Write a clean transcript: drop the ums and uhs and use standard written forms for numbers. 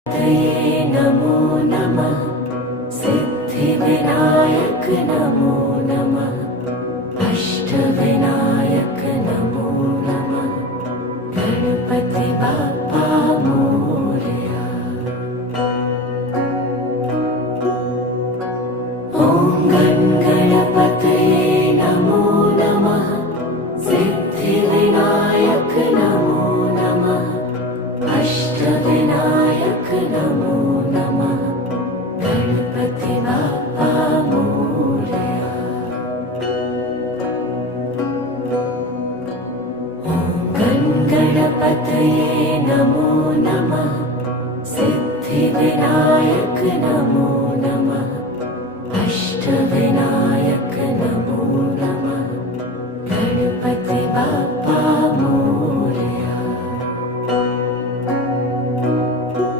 तये नमो नमः। सिद्धिविनायक नमो नमः। अष्टविनायक नमो नमः। गणपति बाप्पा मोरया। ॐ गणपतये नमो नमः। सिद्धिविनायक नमो नमः। अष्टविनायक नमो नमः। गणपति बाप्पा मोरया। ॐ गणपतये नमो नमः। सिद्धिविनायक नमो नमः।